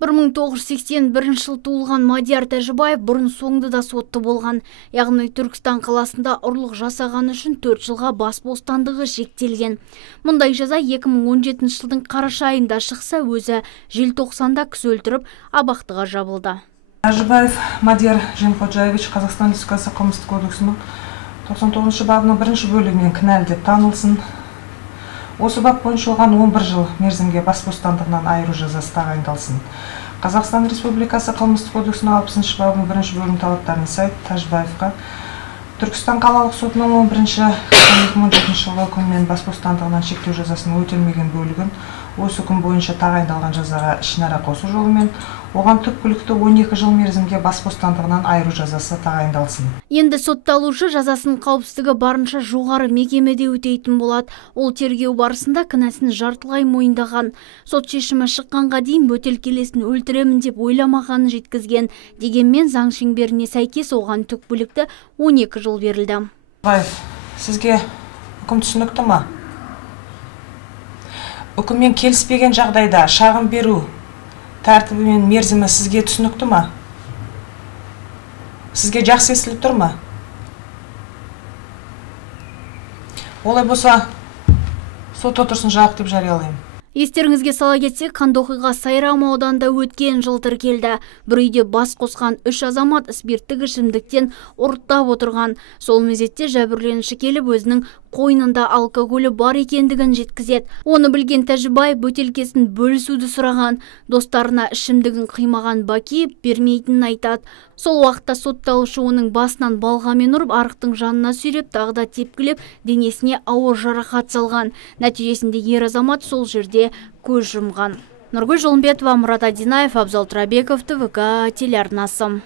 1981 жыл туылған Мадияр Тәжібаев бұрын соңды да сотты болған. Яғни Түркістан қаласында ұрлық жасаған үшін 4 жылға бас бостандығы шектелген. Мұндай жаза 2017 жылдың қараша айында шықса, өзі желтоқсанда кісі өлтіріп, абақтыға жабылды. Тәжібаев Мадияр Жемходжаевич Қазақстан Республикасы қылмыстық кодексінің 99 бабының 1 бөлігімен кінәлі деп танылсын. Осы бап бойынша оған 11 жыл мерзімге бас бостандығынан айыру жазасы тағайындалсын. Қазақстан Республикасы қылмыстық кодексінің 60 бабының 1 бөлігінің талаптарына сай Тәжібаевқа Түркістан қалалық сотының 11-2017 жылғы үкімімен бас бостандығынан шектеу жазасының өтелмеген бөлігін осы үкім бойынша тағайындалған жазаға ішінара қосу жолымен оған түпкілікті 12 жыл мерзімге бас бостандығынан айыру жазасы тағайындалсын. Енді сотталушы жазасын қауіпсіздігі барынша жоғары мекемеде өтейтін болады. Ол тергеу барысында кінәсін жартылай мойындаған. Сот шешімі шыққанға дейін бөтелкелесін өлтіремін деп ойламағанын жеткізген. Дегенмен заң шеңберіне сәйкес оған түпкілікті 12 жыл берілді. Сізге үкім түсінікті ма? Үкіммен келіспеген жағдайда шағым беру тәртібі мен мерзімі сізге түсінікті ма? Сізге жақсы естіліп тұр ма? Олай болса, сот отырысын жабық деп жариялаймын. Естеріңізге сала кетсек, қанды оқиға Сайрам ауданында өткен жыл тіркелді. Бір үйде бас қосқан 3 азамат спирттік ішімдіктен ұрттап отырған. Сол мезетте жәбірленуші келіп өзінің қойнында алкоголі бар екендігін жеткізеді. Оны білген Тәжібаев бөтелкесін бөлісуді сұраған. Достарына ішімдігін қимаған Бакиев бермейтінін айтады. Сол уақытта сотталушы оның басынан балғамен ұрып, арықтың жанына сүйреп, тағы да тепкілеп, денесіне ауыр жарақат салған. Нәтижесінде ер азамат сол жерде көз жұмған. Нұргүл Жолымбетова, Мұрат Адинаев, Абзал Тұрабеков, ТВК телеарнасы.